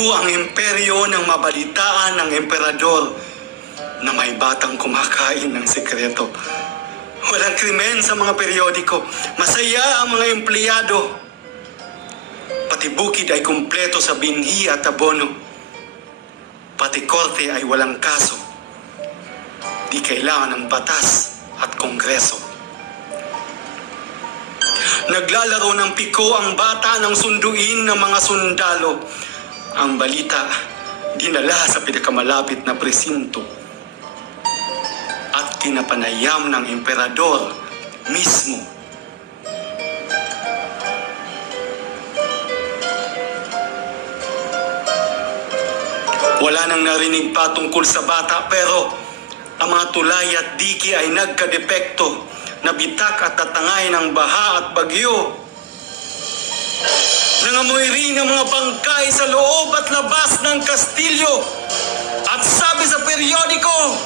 Aktibo ang imperyo ng mabalitaan ng emperador na may batang kumakain ng sekreto. Walang krimen sa mga periodiko. Masaya ang mga empleyado. Pati bukid ay kumpleto sa binhi at abono. Pati korte ay walang kaso. Di kailangan ng batas at kongreso. Naglalaro ng piko ang bata ng sunduin ng mga sundalo. Ang balita, dinala sa pinakamalapit na presinto at kinapanayam ng emperador mismo. Wala nang narinig pa tungkol sa bata, pero ang mga tulay at diki ay nagkadepekto, nabitak at tatangay ng baha at bagyo. Nangamoy rin ang mga bangkay sa loob at labas ng kastilyo. At sabi sa periodiko,